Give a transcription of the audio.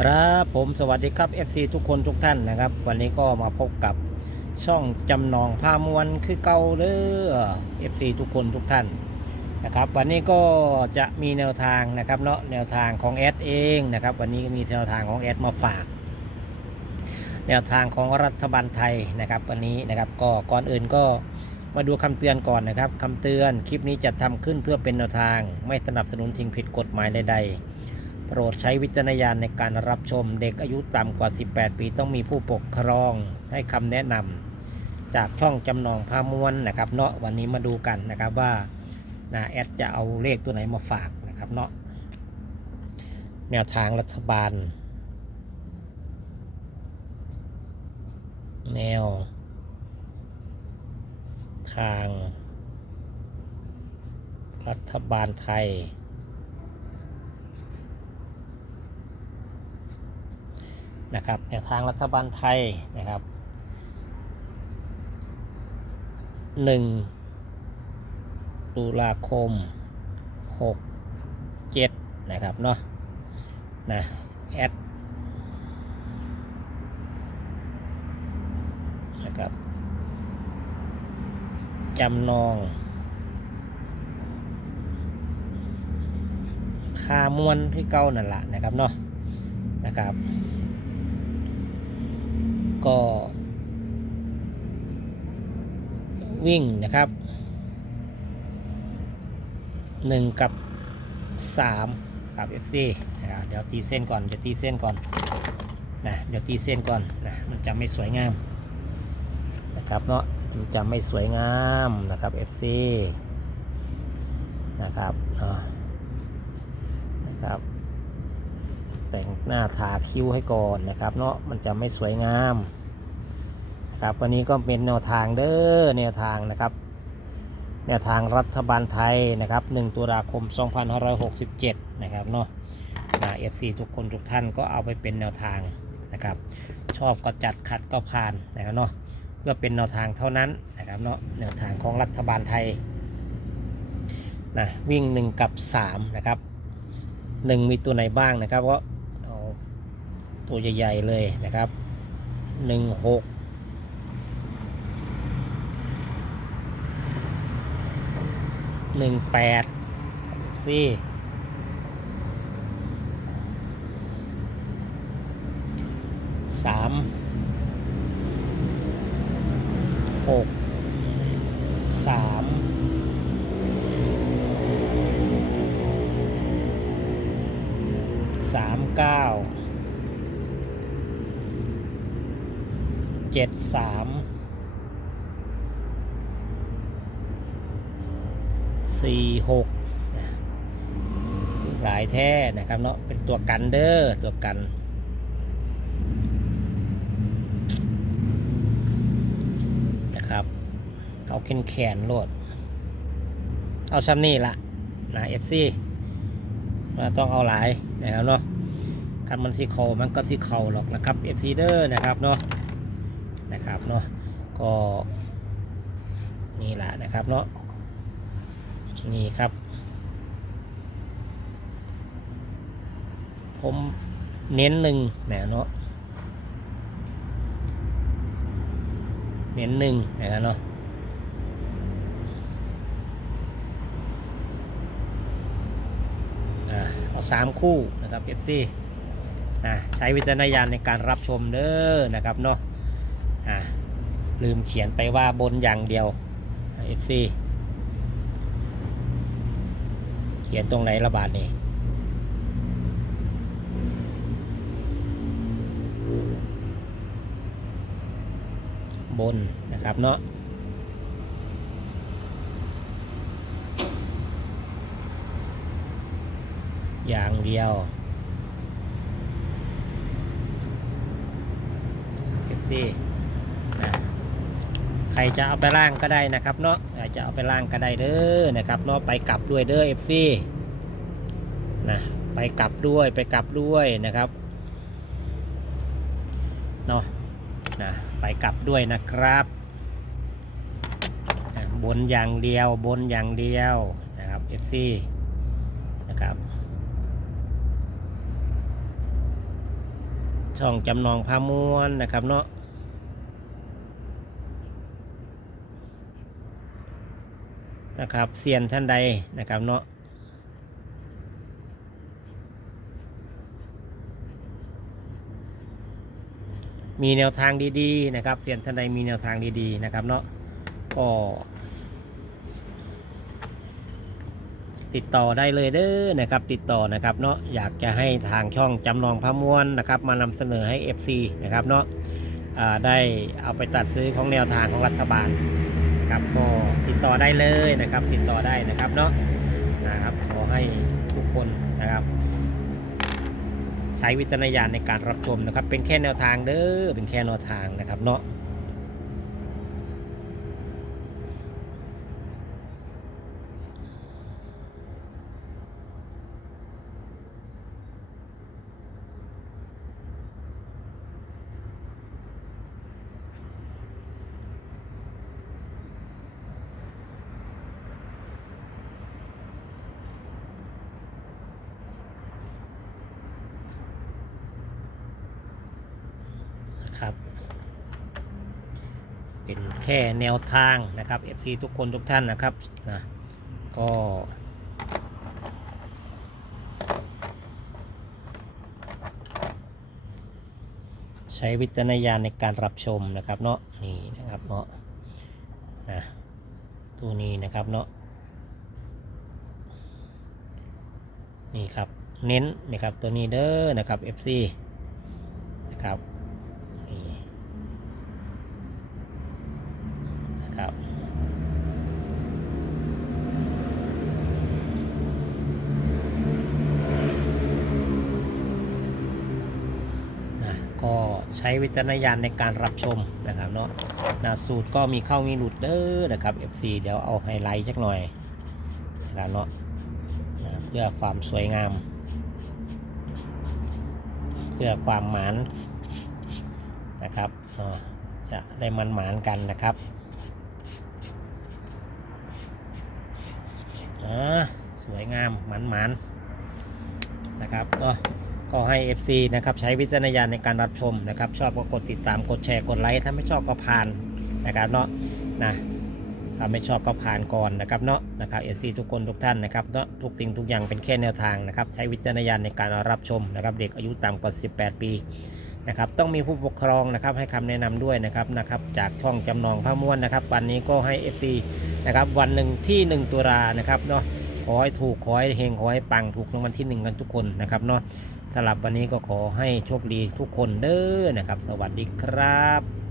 ครับผมสวัสดีครับ FC ทุกคนทุกท่านนะครับ วันนี้ก็มาพบกับช่องจำนองพามวลคือเก่าเด้อ FC ทุกคนทุกท่านนะครับ วันนี้ก็จะมีแนวทางนะครับเนาะแนวทางของแอดเองนะครับ วันนี้มีแนวทางของแอดมาฝาก แนวทางของรัฐบาลไทยนะครับ วันนี้นะครับก็ก่อนอื่นก็มาดูคำเตือนก่อนนะครับคำเตือนคลิปนี้จะทำขึ้นเพื่อเป็นแนวทาง ไม่สนับสนุนทิ้งผิดกฎหมายใดๆ โปรดใช้วิจารณญาณในการรับชมเด็กอายุต่ำกว่า 18 ปีต้องมีผู้ปกครองให้คำแนะนำจากช่องจำนองพามวลนะครับเนาะวันนี้มาดูกันนะครับว่านาแอดจะเอาเลขตัวไหนมาฝากนะครับเนาะแนวทางรัฐบาล แนว ทาง รัฐบาลไทย นะครับแนวทางรัฐบาลไทยนะครับหนึ่งตุลาคมหกเจ็ดนะครับเนาะนะแอดนะครับจำนองคามวนที่เก้านั่นแหละนะครับเนาะนะครับ ก็ วิ่งนะครับหนึ่งกับสามครับ FC เดี๋ยวตีเส้นก่อน เดี๋ยวตีเส้นก่อนนะเดี๋ยวตีเส้นก่อนนะมันจะไม่สวยงามนะครับเนาะมันจะไม่สวยงามนะครับ FC นะครับเนาะนะครับ แต่งหน้าทาคิ้วให้ก่อนนะครับ เนาะมันจะไม่สวยงามนะครับวันนี้ก็เป็นแนวทางเด้อแนวทางนะครับ แนวทางรัฐบาลไทยนะครับ 1 ตุลาคม 2567 นะครับเนาะนะ FC ทุกคนทุกท่านก็เอาไปเป็นแนวทางนะครับ ชอบก็จัดขัดก็ผ่านนะครับเนาะเพื่อเป็นแนวทางเท่านั้นนะครับเนาะแนวทางของรัฐบาลไทยนะวิ่ง 1 กับ 3 นะครับ 1 มีตัวไหนบ้างนะครับก็เอา ตัวใหญ่ๆเลยนะครับหนึ่งหกหนึ่งแปดสี่สามหกสามสามเก้า เจ็ดสามสี่หกหลายแท้นะครับเนาะเป็นตัวกันเด้อตัวกันนะครับเอาแขนแขนโลด เอาซัมนี่ละนะเอฟซีมาต้องเอาหลายนะครับเนาะคันมันสีเขามันก็สีเขาหรอกนะครับเอฟซีเดอร์นะครับเนาะ นะครับเนาะก็นี่แหละนะครับเนาะนี่ครับ ผมเน้นหนึ่งนะเนาะเน้นหนึ่งนะครับเนาะเอาสามคู่นะครับ FC นะใช้วิจารณญาณในการรับชมเด้อนะครับเนาะ อ่าลืมเขียนไปว่าบนอย่างเดียว FC เขียนตรงไหนระบาดนี่บนนะครับเนาะอย่างเดียว FC นะ ใครจะเอาไปล่างก็ได้นะครับเนาะใครจะเอาไปล่างก็ได้เด้อนะครับเนาะไปกลับด้วยเด้อ FC นะไปกลับด้วยไปกลับด้วยนะครับเนาะนะไปกลับด้วยนะครับบนอย่างเดียวบนอย่างเดียวนะครับ FC นะครับช่องจำนองพามวนนะครับเนาะ นะครับเซียนท่านใดนะครับเนาะมีแนวทางดีๆนะครับเซียนท่านใดมีแนวทางดีๆนะครับเนาะก็ติดต่อได้เลยเด้อนะครับติดต่อนะครับเนาะอยากจะให้ทางช่องจำลองพระมวลนะครับมานำเสนอให้ FC นะครับเนาะได้เอาไปตัดซื้อของแนวทางของรัฐบาล นะครับ ก็ติดต่อได้เลยนะครับ ติดต่อได้นะครับเนาะนะครับขอให้ทุกคนนะครับ ใช้วิจารณญาณในการรับชมนะครับ เป็นแค่แนวทางเด้อเป็นแค่แนวทางนะครับเนาะ นะครับ เป็นแค่แนวทางนะครับ FC ทุกคนทุกท่านนะครับนะก็ใช้วิจารณญาณในการรับชมนะครับเนาะนี่นะครับเนาะนะตัวนี้นะครับเนาะนี่ครับเน้นนะครับตัวนี้เด้อนะครับ FC นะครับ นี่นะครับนะก็ ใช้วิจารณญาณในการรับชมนะครับเนาะนะสูตรก็มีเข้ามีหลุดเด้อนะครับ FC เดี๋ยวเอาไฮไลท์สักหน่อยนะครับเนาะนะเพื่อความสวยงาม เพื่อความหมานนะครับจะได้มันหมานกันนะครับอ่าสวยงามหมันหมานนะครับก็ ก็ให้ FC นะครับใช้วิจารณญาณในการรับชมนะครับ ชอบก็กดติดตามกดแชร์กดไลค์ถ้าไม่ชอบก็ผ่านนะครับเนาะนะถ้าไม่ชอบก็ผ่านก่อนนะครับเนาะนะครับ FC ทุกคนทุกท่านนะครับเนาะทุกสิ่งทุกอย่างเป็นแค่แนวทางนะครับ ใช้วิจารณญาณในการรับชมนะครับเด็กอายุต่ำกว่า 18 ปีนะครับต้องมีผู้ปกครองนะครับให้คำแนะนำด้วยนะครับนะครับจากช่องจำนองพระม้วนนะครับ วันนี้ก็ให้ FT นะครับวันหนึ่งที่ 1 ตุลานะครับเนาะขอให้ถูกขอให้เฮงขอให้ปังถูกรางวัลที่ 1 กันทุกคนนะครับเนาะ สำหรับวันนี้ก็ขอให้โชคดีทุกคนเด้อนะครับ สวัสดีครับ